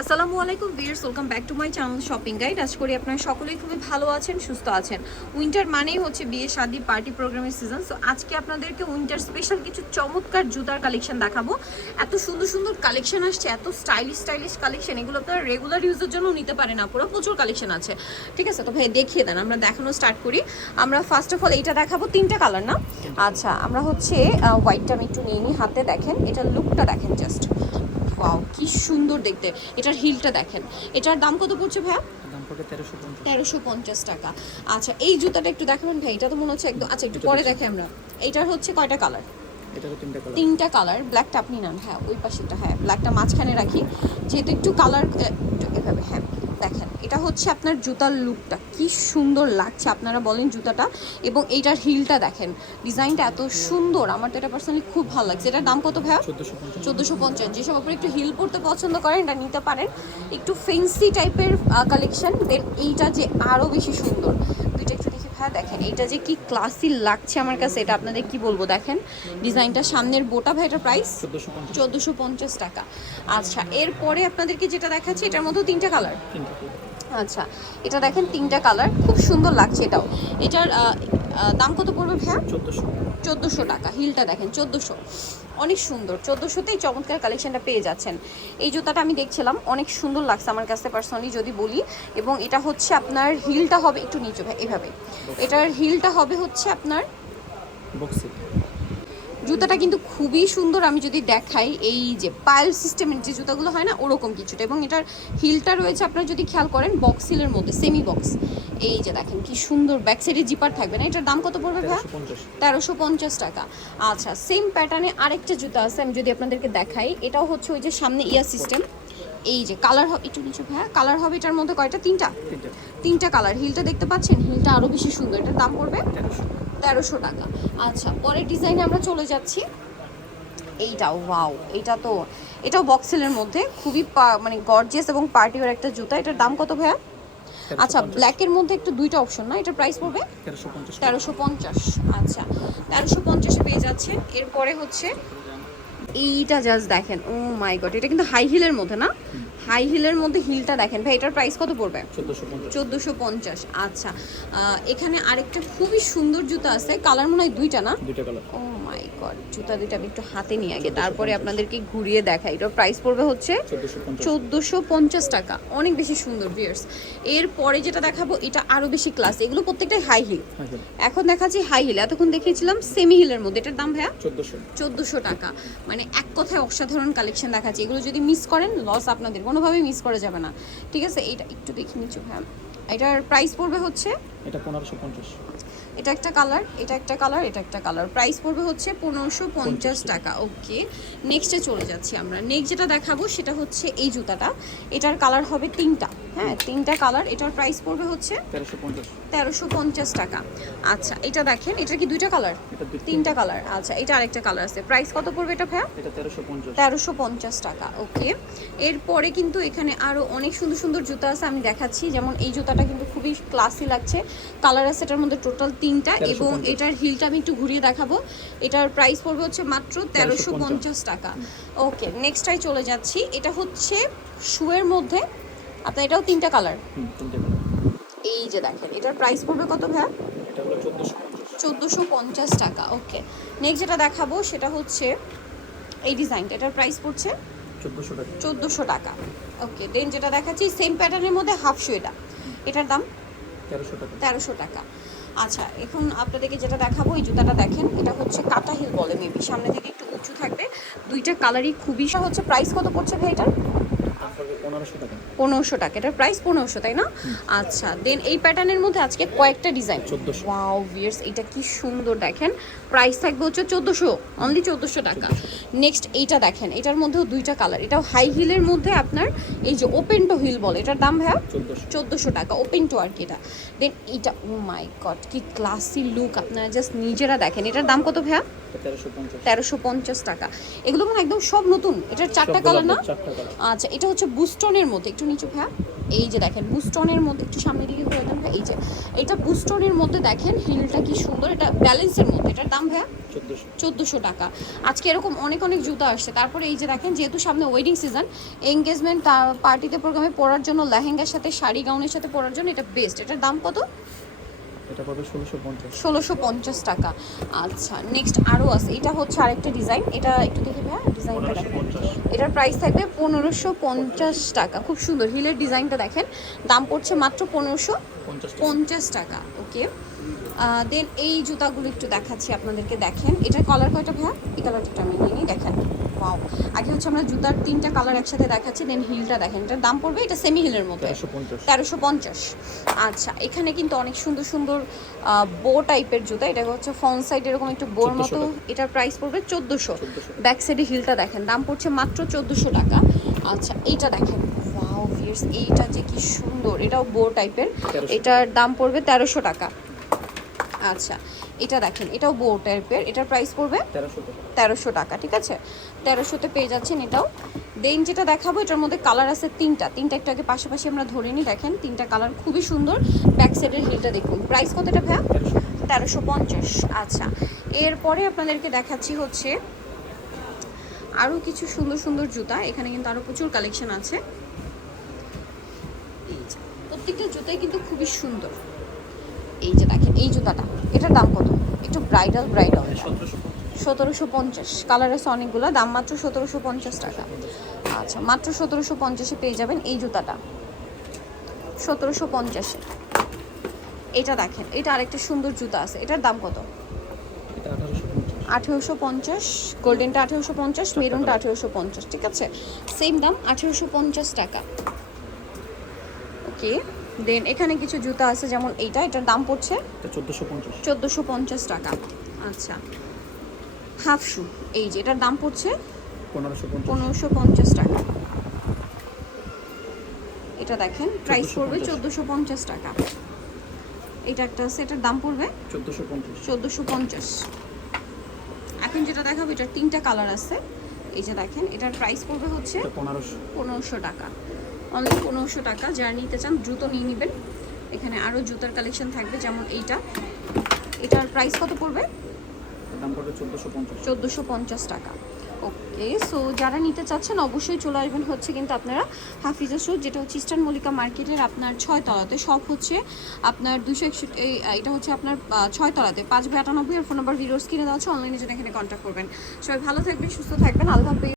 আসসালামু আলাইকুম viewers welcome back to my channel shopping guide. আজ করি আপনারা সকলেই খুবই ভালো আছেন, সুস্থ আছেন। উইন্টার মানেই হচ্ছে বিয়ে, শাদি, পার্টি, প্রোগ্রামের সিজন। সো আজকে আপনাদেরকে উইন্টার স্পেশাল কিছু চমৎকার জুতার কালেকশন দেখাবো। এত সুন্দর সুন্দর কালেকশন আসছে, এত স্টাইলিশ স্টাইলিশ কালেকশন। এগুলো আপনারা রেগুলার ইউজের জন্য নিতে পারেন না, পুরো প্রচুর কালেকশন আছে। ঠিক আছে? তো ভাই, দেখিয়ে দেন, আমরা দেখানো স্টার্ট করি। আমরা ফার্স্ট অফ অল এইটা দেখাবো, তিনটা কালার না? আচ্ছা আমরা হচ্ছে হোয়াইটটা আমি একটু নিয়ে নিই, হাতে দেখেন এটার লুকটা দেখেন জাস্ট ওয়াও সুন্দর দেখতে। এটার হিলটা দেখেন। এটার দাম কত পড়ছে ভাইয়া? তেরোশো পঞ্চাশ। টাকা। আচ্ছা এই জুতাটা একটু দেখাবেন ভাই। এটা তো মনে হচ্ছে একদম আচ্ছা একটু পরে দেখে। আমরা। এটার হচ্ছে কয়টা কালার তিনটা কালার ব্ল্যাকটা আপনি নেন। হ্যাঁ ওই পাশেটা হ্যাঁ ব্ল্যাকটা মাঝখানে রাখি। যেহেতু একটু কালার এভাবে হ্যাঁ। দেখেন এটা হচ্ছে আপনার জুতার লুকটা কি সুন্দর লাগছে আপনারা বলেন জুতাটা এবং এইটার হিলটা দেখেন। ডিজাইনটা এত সুন্দর আমার তো এটা পার্সোনালি খুব ভালো লাগছে। এটার দাম কত ভাইয়া? চোদ্দোশো পঞ্চাশ। যেসব আপনারা একটু হিল পরতে পছন্দ করেন এটা নিতে পারেন। একটু ফেন্সি টাইপের কালেকশন দেন এইটা যে আরও বেশি সুন্দর। ভাই দেখেন এইটা যে কি ক্লাসি লাগছে আমার কাছে এটা আপনাদের কি বলব? দেখেন ডিজাইনটা সামনের বোটা ভাই এটার প্রাইস চোদ্দোশো পঞ্চাশ টাকা। আচ্ছা এরপরে আপনাদেরকে যেটা দেখাচ্ছি এটার মধ্যে তিনটা কালার আচ্ছা এটা দেখেন তিনটা কালার খুব সুন্দর লাগছে এটাও। এটার দাম কত পড়বে ভাইয়া? চোদ্দোশো। চোদ্দোশো টাকা হিলটা দেখেন চোদ্দোশো। অনেক সুন্দর। চোদ্দোশোতেই চমৎকার কালেকশনটা পেয়ে যাচ্ছেন। এই জুতাটা আমি দেখছিলাম অনেক সুন্দর লাগছে আমার কাছে পার্সোনালি যদি বলি। এবং এটা হচ্ছে আপনার হিলটা হবে একটু নিচু ভাই এভাবে। এটার হিলটা হবে হচ্ছে আপনার বক্সি জুতাটা কিন্তু খুবই সুন্দর আমি যদি দেখাই এই যে পাইল সিস্টেমের যে জুতাগুলো হয় না ওরকম কিছুটা। এবং এটার হিলটা রয়েছে আপনারা যদি খেয়াল করেন বক্স হিলের মধ্যে সেমি বক্স এই যে দেখেন কি সুন্দর ব্যাক সাইডে জিপার থাকবে না। এটার দাম কত পড়বে ভাই তেরোশো পঞ্চাশ। টাকা। আচ্ছা সেম প্যাটার্নে আরেকটা জুতা আছে আমি যদি আপনাদেরকে দেখাই এটাও হচ্ছে ওই যে সামনে ইয়ার সিস্টেম এই যে কালার হবে একটু নিচু ভাইয়া কালার হবে এটার মধ্যে কয়টা? তিনটা। তিনটা। তিনটা কালার হিলটা দেখতে পাচ্ছেন? হিলটা আরও বেশি সুন্দর। এটার দাম পড়বে? তেরোশো টাকা। আচ্ছা পরের ডিজাইনে আমরা চলে যাচ্ছি। এইটাও ওয়াও এটা তো এটাও বক্সেলের মধ্যে। খুবই মানে গর্জিয়াস এবং পার্টিওর একটা জুতা। এটার দাম কত ভাইয়া? আচ্ছা ব্ল্যাকের মধ্যে একটু দুইটা অপশন না? এটার প্রাইস পড়বে? তেরোশো পঞ্চাশ। আচ্ছা তেরোশো পঞ্চাশে পেয়ে যাচ্ছেন এরপরে হচ্ছে এইটা জাস্ট দেখেন। ও মাই গড এটা কিন্তু হাই হিলের মধ্যে না? হাই হিলের মধ্যে হিলটা দেখেন। ভাই এটার প্রাইস কত পড়বে? চোদ্দোশো পঞ্চাশ। আচ্ছা। এখানে আরেকটা খুবই সুন্দর জুতা আছে। কালার মনে হয় দুইটা না? ও মাই গড জুতা দুইটা আমি একটু হাতে নিয়ে আগে তারপরে আপনাদেরকে ঘুরিয়ে দেখাই। এটার প্রাইস পড়বে হচ্ছে চোদ্দোশো পঞ্চাশ। টাকা। অনেক বেশি সুন্দর ভিয়ার্স এরপরে যেটা দেখাবো এটা আরও বেশি ক্লাস এগুলো প্রত্যেকটাই হাই হিল এখন দেখাচ্ছি হাই হিল এতক্ষণ দেখিয়েছিলাম সেমি হিলের মধ্যে। এটার দাম ভাইয়া? চোদ্দোশো। চোদ্দোশো টাকা। মানে এক কথায় অসাধারণ কালেকশন দেখাচ্ছে। এগুলো যদি মিস করেন লস আপনাদের কোনোভাবেই মিস করা যাবে না। ঠিক আছে? এটা একটু দেখি নিচু হ্যাঁ এটার প্রাইস পড়বে হচ্ছে এটা পনেরোশো পঞ্চাশ। এটা একটা কালার এটা একটা কালার এটা একটা কালার প্রাইস পড়বে হচ্ছে পনেরোশো পঞ্চাশ টাকা। ওকে নেক্সটে চলে যাচ্ছি আমরা। নেক্সট যেটা দেখাবো সেটা হচ্ছে এই জুতাটা। এটার কালার হবে তিনটা। হ্যাঁ তিনটা কালার এটার প্রাইস পড়বে হচ্ছে তেরোশো পঞ্চাশ। টাকা। আচ্ছা এটা দেখেন এটা কি দুইটা কালার তিনটা। কালার আচ্ছা এটা আরেকটা কালার আছে। প্রাইস কত পড়বে এটা ভাইয়া? তেরোশো পঞ্চাশ। তেরোশো পঞ্চাশ টাকা ওকে এরপরে কিন্তু এখানে আরও অনেক সুন্দর সুন্দর জুতা আছে আমি দেখাচ্ছি। যেমন এই জুতাটা কিন্তু খুবই ক্লাসি লাগছে। কালার আছে এটার মধ্যে টোটাল তিনটা এবং এটার হিলটা আমি একটু ঘুরিয়ে দেখাবো। এটার প্রাইস পড়বে হচ্ছে মাত্র তেরোশো পঞ্চাশ। টাকা ওকে নেক্সটটাই চলে যাচ্ছি। এটা হচ্ছে শুয়ের মধ্যে আপনার এটাও তিনটা কালার এই যে দেখেন এটার প্রাইস পড়বে কত ভাইয়া? এটা চোদ্দোশো পঞ্চাশ। টাকা ওকে নেক্সট যেটা দেখাবো সেটা হচ্ছে এই ডিজাইনটা এটার প্রাইস পড়ছে চোদ্দোশো টাকা। ওকে দেন যেটা দেখাচ্ছি সেম প্যাটার্নের মধ্যে হাফ এটা। এটার দাম? তেরোশো টাকা। আচ্ছা এখন আপনাদেরকে যেটা দেখাবো এই জুতাটা দেখেন এটা হচ্ছে কাটা হিল বলে মেবি সামনে থেকে একটু উঁচু থাকবে। দুইটা কালারই খুবই হচ্ছে প্রাইস কত পড়ছে ভাই এটার? পনেরোশো টাকা। এটার প্রাইস পনেরোশো তাই না? আচ্ছা দেন এই প্যাটার্নের মধ্যে আজকে কয়েকটা ডিজাইন 1400 ওয়াও ভিয়ার্স এটা কি সুন্দর দেখেন। প্রাইস থাকবে হচ্ছে চোদ্দোশো অনলি চোদ্দোশো টাকা। নেক্সট এইটা দেখেন এটার মধ্যেও দুইটা কালার এটাও হাই হিলের মধ্যে আপনার এই যে ওপেন টু হিল বলে এটার দাম ভাইয়া? চোদ্দোশো। টাকা ওপেন টু আর কি এটা। দেন এটা ও মাই গড কি ক্লাসি লুক আপনারা জাস্ট নিজেরা দেখেন। এটার দাম কত ভাইয়া? তেরোশো পঞ্চাশ। টাকা। এগুলো মানে একদম সব নতুন? এটার চারটা কালার না? আচ্ছা এটা হচ্ছে বুস্টনের মধ্যে। একটু নিচু ভাইয়া। এই যে দেখেন বুস্টনের মধ্যে একটু সামনে দিকে ঘুরে দেন এই যে এটা বুস্টনের মধ্যে দেখেন হিলটা কি সুন্দর। এটা ব্যালেন্সের মধ্যে। এটার দাম ভাইয়া? চোদ্দোশো। চোদ্দোশো টাকা। আজকে এরকম অনেক অনেক জুতো আসছে। তারপরে এই যে দেখেন যেহেতু সামনে ওয়েডিং সিজন এঙ্গেজমেন্ট পার্টিতে প্রোগ্রামে পরার জন্য লেহেঙ্গার সাথে শাড়ি গাউনের সাথে পরার জন্য এটা বেস্ট এটার দাম কত? এটা পাবে ষোলোশো পঞ্চাশ। টাকা। আচ্ছা নেক্সট আরও আছে। এটা হচ্ছে আরেকটা ডিজাইন এটা একটু দেখে ভাইয়া ডিজাইনটা দেখেন এটার প্রাইস থাকবে পনেরোশো পঞ্চাশ টাকা। খুব সুন্দর। হিলের ডিজাইনটা দেখেন। দাম পড়ছে মাত্র পনেরোশো পঞ্চাশ টাকা। ওকে দেন এই জুতাগুলো একটু দেখাচ্ছি আপনাদেরকে দেখেন। এটার কালার কয়টা ভাইয়া? এই কালারটা আমি নিই দেখেন। ওয়াও আগে হচ্ছে আমরা জুতার তিনটা কালার একসাথে দেখাচ্ছি দেন হিলটা দেখেন। এটার দাম পড়বে এটা সেমি হিলের মধ্যে। তেরোশো পঞ্চাশ। আচ্ছা এখানে কিন্তু অনেক সুন্দর সুন্দর বো টাইপের জুতা। এটা হচ্ছে ফ্রন্ট সাইড এরকম একটু বোর মতো এটার প্রাইস পড়বে চোদ্দোশো। চোদ্দোশো ব্যাক সাইডে হিলটা দেখেন দাম পড়ছে মাত্র চোদ্দোশো টাকা। আচ্ছা এইটা দেখেন। ওয়াও ভিয়ার্স এইটা যে কি সুন্দর। এটাও বো টাইপের এটার দাম পড়বে তেরোশো টাকা। আচ্ছা এটা দেখেন এটাও বো টাইপের এটার প্রাইস পড়বে তেরোশো টাকা। ঠিক আছে? তেরোশোতে পেয়ে যাচ্ছেন এটাও। দেন যেটা দেখাবো এটার মধ্যে কালার আছে তিনটা। তিনটা একটু আগে পাশাপাশি আমরা ধরে নিই দেখেন তিনটা কালার খুবই সুন্দর। ব্যাক সাইডের হিলটা দেখুন। প্রাইস কত এটা ভাইয়া? তেরোশো পঞ্চাশ। আচ্ছা। এরপরে আপনাদেরকে দেখাচ্ছি হচ্ছে আরও কিছু সুন্দর সুন্দর জুতা। এখানে কিন্তু আরও প্রচুর কালেকশন আছে। প্রত্যেকটা জুতাই কিন্তু খুবই সুন্দর। এই যে দেখেন এই জুতাটা এটার দাম কত? একটু ব্রাইডাল ব্রাইডাল সতেরোশো পঞ্চাশ। কালার আছে অনেকগুলো দাম মাত্র সতেরোশো পঞ্চাশ টাকা। আচ্ছা মাত্র সতেরোশো পঞ্চাশে পেয়ে যাবেন এই জুতাটা। সতেরোশো পঞ্চাশে। এটা দেখেন এটা আরেকটা সুন্দর জুতা আছে। এটার দাম কত? আঠেরোশো পঞ্চাশ। গোল্ডেনটা আঠেরোশো পঞ্চাশ মেরুনটা আঠেরোশো পঞ্চাশ ঠিক আছে? সেম দাম আঠেরোশো পঞ্চাশ টাকা। ওকে দেন এখানে কিছু জুতা আছে যেমন এইটা এটার দাম পড়ছে? চোদ্দোশো পঞ্চাশ। টাকা। আচ্ছা। হাফ শু এই যে এটার দাম পড়ছে? পনেরোশো পঞ্চাশ। টাকা। এটা দেখেন প্রাইস পড়বে 1450 চোদ্দোশো পঞ্চাশ টাকা। এটা একটা আছে এটার দাম পড়বে? চোদ্দোশো পঞ্চাশ। এখন যেটা দেখাবো এটার তিনটা কালার আছে। এই যে দেখেন এটার প্রাইস পড়বে হচ্ছে পনেরোশো টাকা। অনলি পনেরোশো টাকা। যারা নিতে চান দ্রুত নিয়ে নেবেন। এখানে আরও জুতার কালেকশন থাকবে যেমন এইটা। এটার প্রাইস কত পড়বে? চোদ্দোশো পঞ্চাশ। টাকা। ওকে সো যারা নিতে চাচ্ছেন অবশ্যই চলে আসবেন হচ্ছে কিন্তু আপনারা হাফিজা শো যেটা হচ্ছে ইস্টার্ন মল্লিকা মার্কেটের আপনার ছয় তলাতে। সব হচ্ছে আপনার দুশো একষট্টি এটা হচ্ছে আপনার ছয় তলাতে। পাঁচ বাই আটানব্বই আর ফোন নাম্বার ভিডিওস কিনে দেওয়া হচ্ছে অনলাইনে জন্য এখানে কন্ট্যাক্ট করবেন। সবাই ভালো থাকবেন সুস্থ থাকবেন। আল্লাহ হাফেজ।